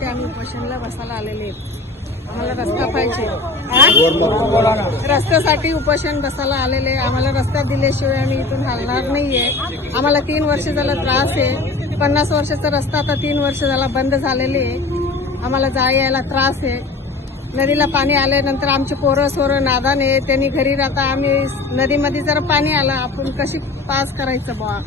रस्त्यासाठी आम्ही उपोषणला बसायला आलेले आहेत. आम्हाला रस्ता पाहिजे. रस्त्यासाठी उपोषण बसायला आलेले. आम्हाला रस्ता दिल्याशिवाय आम्ही इथून हलणार नाहीये. आम्हाला 3 वर्ष झाला त्रास आहे. 50 वर्षाचा रस्ता आता 3 वर्ष झाला बंद झालेले आहे. आम्हाला यायला त्रास आहे. नदीला पाणी आल्यानंतर आमचे पोरं सोरं नादान आहे. त्यांनी घरी राहता. आम्ही नदीमध्ये जर पाणी आलं आपण कशी पास करायचं बुवा.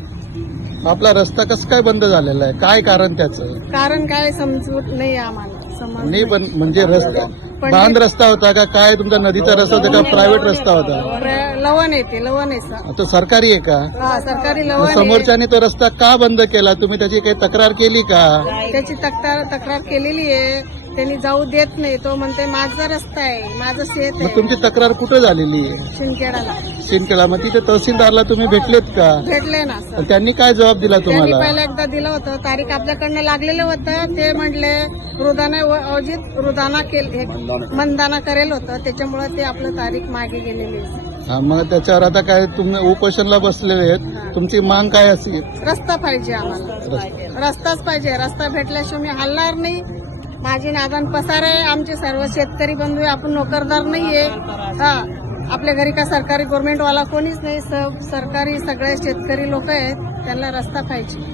आपला रस्ता कसं काय बंद झालेला आहे, काय कारण त्याचं? कारण काय समजूत नाही आम्हाला. समज नाही पण म्हणजे रस्ता बांध रस्ता होता का काय, तुमचा नदीचा रस्ता होता का प्रायव्हेट रस्ता होता? लवण येते. लवण आहे सर. आता सरकारी आहे का? सरकारी लवण आहे. समोरच्याने तो रस्ता का बंद केला? तुम्ही त्याची काही तक्रार केली का? त्याची तक्रार केलेली आहे. त्यांनी जाऊ देत नाही. तो म्हणते माझा रस्ता आहे, माझं शेत मग आहे. तुमची तक्रार कुठे झालेली आहे? शिंदखेडाला शिंदखेडा. मग तिथे तहसीलदारला तुम्ही भेटलेत का? भेटले ना सर. त्यांनी काय जबाब दिला त्यांनी तुम्हाला? पहिला एकदा दिलं होतं. तारीख आपल्याकडनं लागलेलं होतं. ते म्हटले मनदाना करेल होतं. त्याच्यामुळे ते आपलं तारीख मागे गेलेली आहे. हा, मग त्याच्यावर आता काय तुम्ही उपोषणला बसलेले आहेत, तुमची मांग काय असेल? रस्ता पाहिजे आम्हाला. रस्ताच पाहिजे. रस्ता भेटल्याशिवाय मी हलणार नाही. माझी नादान पसार आहे. आमचे सर्व शेतकरी बंधू आहे. आपण नोकरदार नाहीये. आपल्या घरी का सरकारी गव्हर्नमेंटवाला कोणीच नाही. सरकारी सगळे शेतकरी लोक आहेत. त्यांना रस्ता पाहिजे.